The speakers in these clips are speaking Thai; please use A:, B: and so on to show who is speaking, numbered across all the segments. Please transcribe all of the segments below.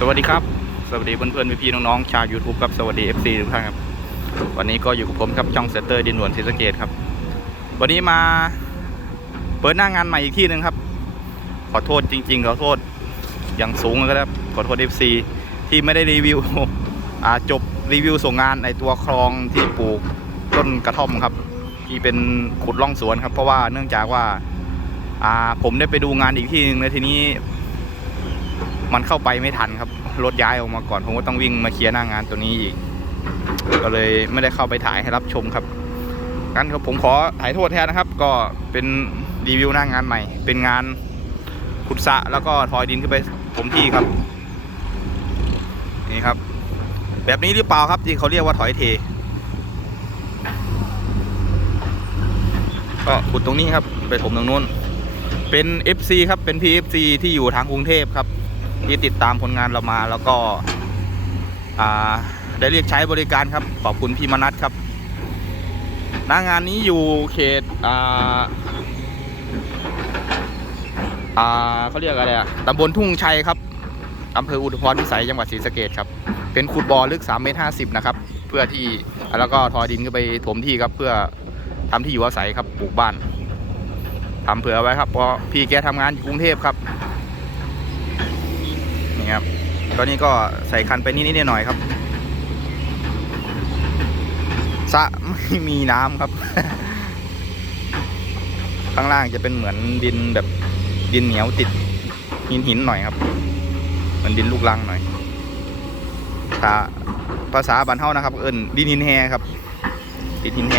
A: สวัสดีครับ สวัสดีเพื่อนๆพี่ๆน้องๆชาว YouTube ครับ สวัสดี FC ทุกท่านครับ วันนี้ก็อยู่กับผมครับช่องเซตเตอร์ดินหนวนศรีสะเกดครับ วันนี้มาเปิดหน้างานใหม่อีกที่หนึ่งครับ ขอโทษจริง ๆ ขอโทษอย่างสูงเลยครับ ขอโทษ FC ที่ไม่ได้รีวิวจบรีวิวส่งงานในตัวคลองที่ปลูกต้นกระท่อมครับ ที่เป็นขุดล่องสวนครับ เพราะว่าเนื่องจากว่าผมได้ไปดูงานอีกที่หนึ่งแล้วทีนี้ มันเข้าไปไม่ทันครับ รถย้ายออกมาก่อนผมก็ต้องวิ่งมาเคลียร์หน้างานตัวนี้อีก ก็เลยไม่ได้เข้าไปถ่ายให้รับชมครับงั้นครับผมขอถ่ายโทษแทนนะครับ ก็เป็นรีวิวหน้างานใหม่ เป็นงานขุดสะแล้วก็ทอยดินขึ้นไปผมที่ครับ นี่ครับ แบบนี้หรือเปล่าครับที่เขาเรียกว่าถอยเท ก็ขุดตรงนี้ครับ ไปถมตรงนู้น เป็น FC ครับเป็น PFC ที่อยู่ทางกรุงเทพครับ ที่ติดตามผลงานเรามาแล้วก็ได้เรียกใช้บริการครับ ขอบคุณพี่มนัทครับหน้างานนี้อยู่เขตอ่าอ่าเขาเรียกอะไรอะตำบลทุ่งชัยครับอำเภออุทุพรพิสัยจังหวัดศรีสะเกดครับ เป็นขุดบ่อลึก3เมตร50นะครับ เพื่อที่แล้วก็ทอดินขึ้นไปถมที่ครับ เพื่อทำที่อยู่อาศัยครับปลูกบ้านทำเผื่อไว้ครับเพราะพี่แกทำงานอยู่กรุงเทพครับ นี่ครับตอนนี้ก็ใส่คันไปนิดๆหน่อยๆครับสะไม่มีน้ำครับ ข้างล่างจะเป็นเหมือนดินแบบดินเหนียวติดหินหินหน่อยครับ เหมือนดินลูกรังหน่อยถ้าภาษาบ้านเฮานะครับ เอิ้นดินหินแฮครับ ดินหินแฮ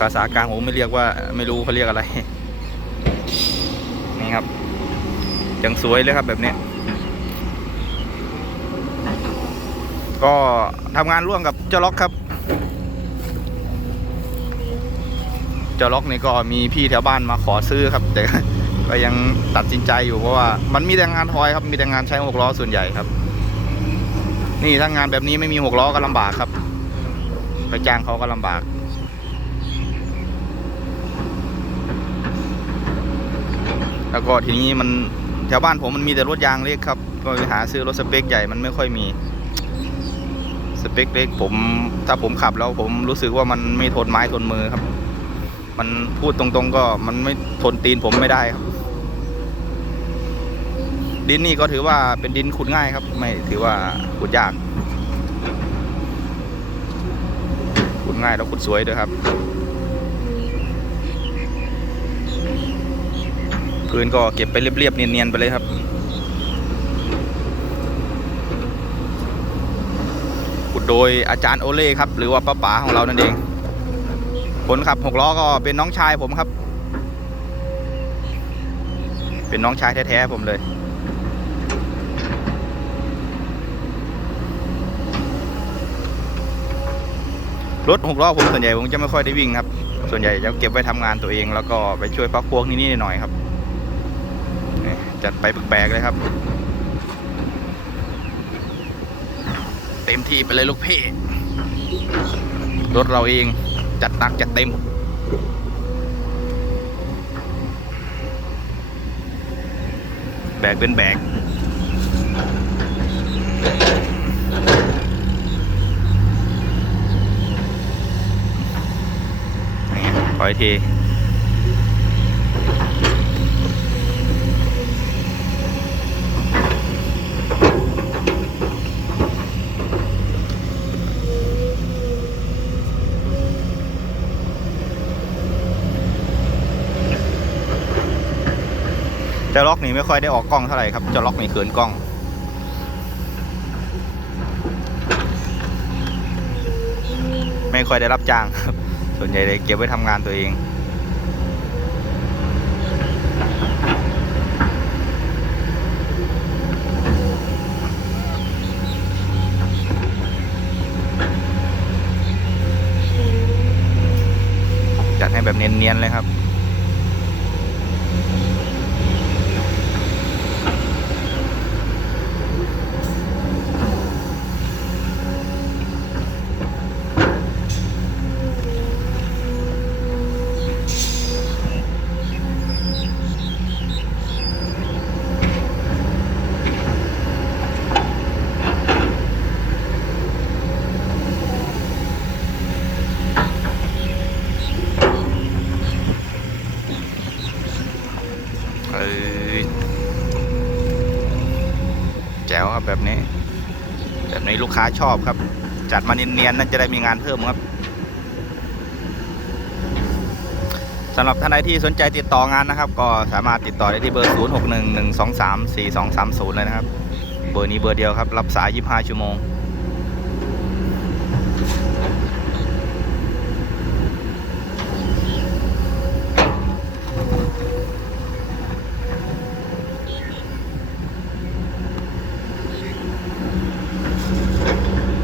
A: ภาษากลางผมไม่เรียกว่าไม่รู้เขาเรียกอะไร นี่ครับ ยังสวยเลยครับแบบนี้ ก็ทำงานร่วมกับเจ้าล็อกครับ เจ้าล็อกนี่ก็มีพี่แถวบ้านมาขอซื้อครับ แต่ก็ยังตัดสินใจอยู่เพราะว่า มันมีแต่งานทอยครับ มีแต่งานใช้หกล้อส่วนใหญ่ครับ นี่ถ้างานแบบนี้ไม่มีหกล้อก็ลำบากครับ ไปจ้างเขาก็ลำบากแล้วก็ทีนี้มัน ถวบ้านผมมันมีแต่รถยางเล็กครับก็ไปหาซื้อรถสเปคใหญ่มันไม่ค่อยมี สเปคเล็กผมถ้าผมขับแล้วผมรู้สึกว่ามันไม่ทนไม้ทนมือครับ มันพูดตรงๆก็มันไม่ทนตีนผมไม่ได้ครับ ดินนี่ก็ถือว่าเป็นดินขุดง่ายครับ ไม่ถือว่าขุดยากขุดง่ายแล้วขุดสวยด้วยครับ พื้นก็เก็บไปเรียบๆเนียนๆไปเลยครับขุดโดยอาจารย์โอเล่ครับ หรือว่าป้าป๋าของเรานั่นเองคนขับหกล้อก็เป็นน้องชายผมครับ เป็นน้องชายแท้ๆผมเลยรถหกล้อผมส่วนใหญ่ผมจะไม่ค่อยได้วิ่งครับ ส่วนใหญ่จะเก็บไว้ทำงานตัวเอง แล้วก็ไปช่วยพักพวกนิดๆหน่อยครับ จัดไปแปลกๆเลยครับ เต็มที่ไปเลยลูกพี่ รถเราเองจัดหนักจัดเต็มแบกเป็นแบกนี่ถอยที เจะล็อกนี่ไม่ค่อยได้ออกกล้องเท่าไหร่ครับเจะล็อกนี่เขินกล้อง ไม่ค่อยได้รับจ้างครับส่วนใหญ่เลยเก็บไว้ทำงานตัวเอง จัดให้แบบเนียนๆเลยครับ น เออแจ๋วครับแบบนี้ แบบนี้ลูกค้าชอบครับ จัดมาเนียนๆน่าจะได้มีงานเพิ่มครับสำหรับท่านใดที่สนใจติดต่องานนะครับ ก็สามารถติดต่อได้ที่เบอร์ 0 6 1 1 2 3 4 2 3 0 เลยนะครับ เบอร์นี้เบอร์เดียวครับ รับสาย 25 ชั่วโมง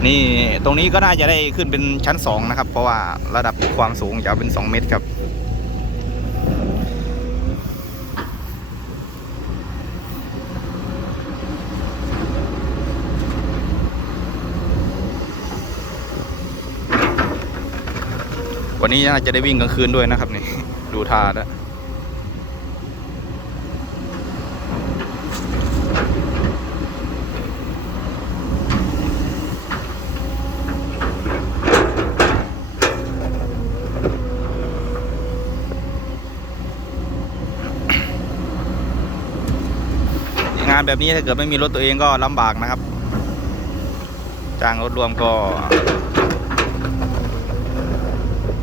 A: นี่ตรงนี้ก็น่าจะได้ขึ้นเป็นชั้น2นะครับ เพราะว่าระดับความสูงจะเป็น2เมตรครับ วันนี้น่าจะได้วิ่งกลางคืนด้วยนะครับนี่ดูท่าแล้วานแบบนี้ถ้าเกิดไม่มีรถตัวเองก็ลำบากนะครับ จ้างรถรวมก็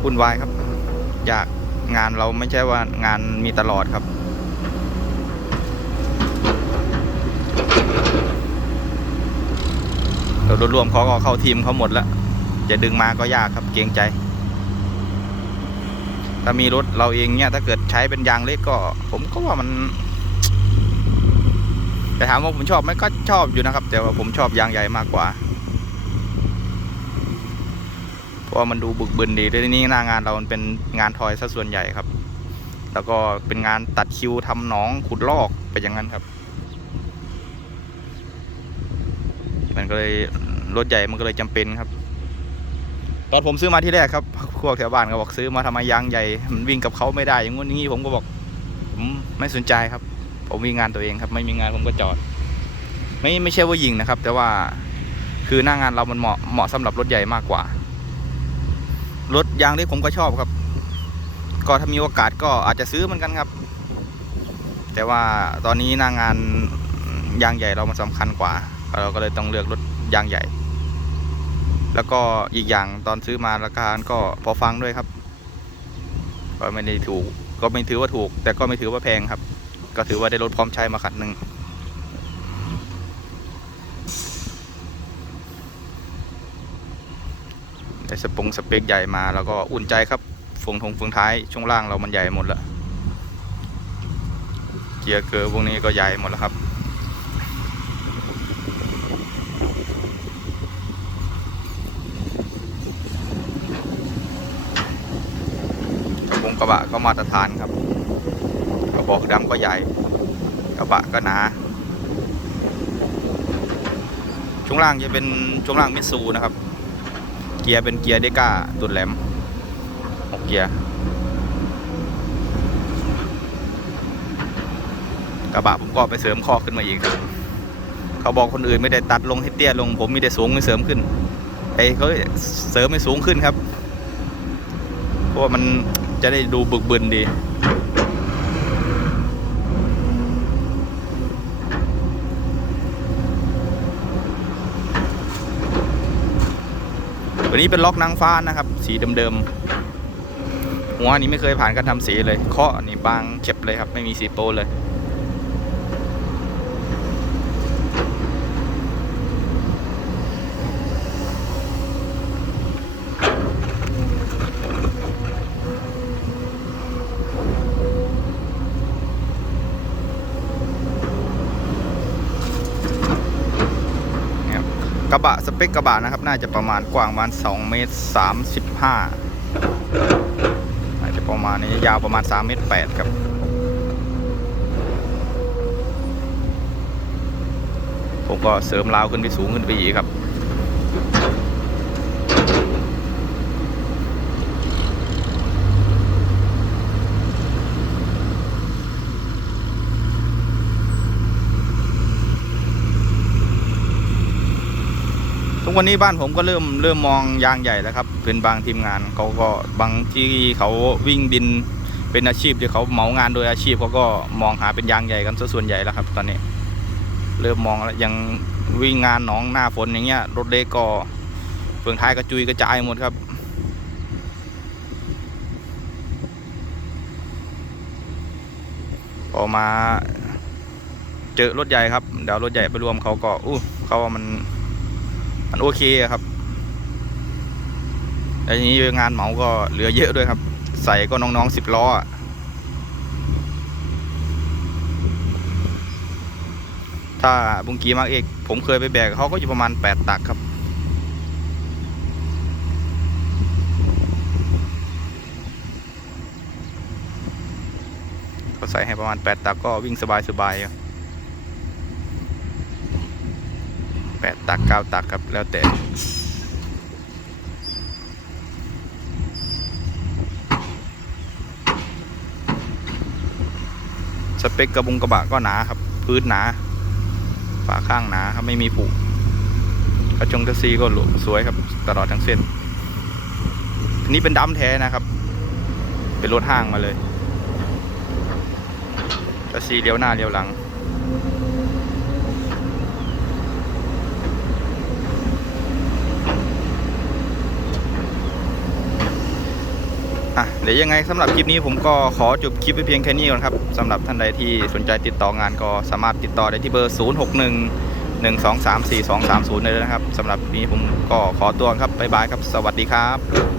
A: วุ่นวายครับ อยากงานเราไม่ใช่ว่างานมีตลอดครับรถรวมเขาก็เข้าทีมเขาหมดแล้วจะดึงมาก็ยากครับเกรงใจ ถ้ามีรถเราเองเนี่ยถ้าเกิดใช้เป็นยางเล็กก็ ผมก็ว่ามัน แต่ถามว่าผมชอบไหมก็ชอบอยู่นะครับ แต่ว่าผมชอบยางใหญ่มากกว่า เพราะว่ามันดูบึกบึนดีด้วยนี่หน้างานเรามันเป็นงานทอยซะส่วนใหญ่ครับ แล้วก็เป็นงานตัดคิวทำหนองขุดลอกไปอย่างนั้นครับ มันก็เลยรถใหญ่มันก็เลยจำเป็นครับ ตอนผมซื้อมาที่แรกครับพวกแถวบ้านก็บอกซื้อมาทำไมยางใหญ่ มันวิ่งกับเขาไม่ได้อย่างงู้นอย่างนี้ผมก็บอกผมไม่สนใจครับ ผมมีงานตัวเองครับ ไม่มีงานผมก็จอด ไม่ไม่ใช่ว่ายิงนะครับ แต่ว่าคือหน้างานเรามันเหมาะเหมาะสำหรับรถใหญ่มากกว่า รถยางเล็กผมก็ชอบครับ ก็ถ้ามีโอกาสก็อาจจะซื้อเหมือนกันครับ แต่ว่าตอนนี้หน้างานยางใหญ่เรามันสำคัญกว่า เราก็เลยต้องเลือกรถยางใหญ่ แล้วก็อีกอย่างตอนซื้อมาราคาก็พอฟังด้วยครับ ก็ไม่ได้ถูก ก็ไม่ถือว่าถูก แต่ก็ไม่ถือว่าแพงครับ ก็ถือว่าได้รถพร้อมใช้มาคันหนึ่งได้สปงสเปคใหญ่มาแล้วก็อุ่นใจครับฝงทงฝงท้ายช่วงล่างเรามันใหญ่หมดแล้วเกียร์เกอร์พวกนี้ก็ใหญ่หมดแล้วครับกระบงกระบะก็มาตรฐานครับ บอกดำก็ใหญ่ กระบะก็หนา ช่วงล่างจะเป็นช่วงล่างมิตซูนะครับ เกียร์เป็นเกียร์เดก้าตุดแหลมหกเกียร์ กระบะผมก็ไปเสริมข้อขึ้นมาอีกครับ เขาบอกคนอื่นไม่ได้ตัดลงให้เตี้ยลง ผมมีแต่สูงไม่เสริมขึ้นไอ้เขาเสริมไม่สูงขึ้นครับ เพราะว่ามันจะได้ดูบึกบึนดี ตัวนี้เป็นล็อกนางฟ้านะครับ สีเดิมๆหัวนี้ไม่เคยผ่านการทำสีเลยเคาะนี่บางเจ็บเลยครับ ไม่มีสีโปเลย นะครับกระ บะสเปกกระบะนะครับ น่าจะประมาณกว้างประมาณ2เมตร35น่าจะประมาณนี้ยาวประมาณ3เมตร8ครับผมก็เสริมราวขึ้นไปสูงขึ้นไปอีกครับ ทุกวันนี้บ้านผมก็เริ่มเริ่มมองยางใหญ่แล้วครับ เป็นบางทีมงานเขาก็บางที่เขาวิ่งดินเป็นอาชีพที่เขาเหมางานโดยอาชีพเขาก็มองหาเป็นยางใหญ่กันซะส่วนใหญ่แล้วครับ ตอนนี้ เริ่มมองแล้วยังวิ่งงานหนองหน้าฝนอย่างเงี้ยรถเล็กก็เฟืองท้ายกระจุยกระจายหมดครับพอมาเจอรถใหญ่ครับเดี๋ยวรถใหญ่ไปรวมเขาก็อู้เขาว่ามัน มันโอเคครับแล้วทีนี้งานเหมาก็เหลือเยอะด้วยครับ ใส่ก็น้องๆสิบล้อถ้าบุงกีมากเอกผมเคยไปแบกเขาก็อยู่ประมาณแปดตักครับเขาใส่ให้ประมาณแปดตักก็วิ่งสบายสบายๆ ครับแตักเก้าตักครับ แล้วแต่สเปคกระบุงกระบะก็หนาครับ พื้นหนา ฝาข้างหนาครับ ไม่มีผุกระจงกระซีก็หลวสวยครับ ตลอดทั้งเส้นอันนี้เป็นดำแท้นะครับ เป็นรถห้างมาเลยกระซีเลี้ยวหน้าเลี้ยวหลัง เดี๋ยวยังไงสำหรับคลิปนี้ผมก็ขอจบคลิปไปเพียงแค่นี้ก่อนครับสำหรับท่านใดที่สนใจติดต่องานก็สามารถติดต่อได้ที่เบอร์ 0 6 1 1 2 3 4 2 3 0 เลยนะครับสำหรับนี้ผมก็ขอตัวครับบ๊ายบายครับ สวัสดีครับ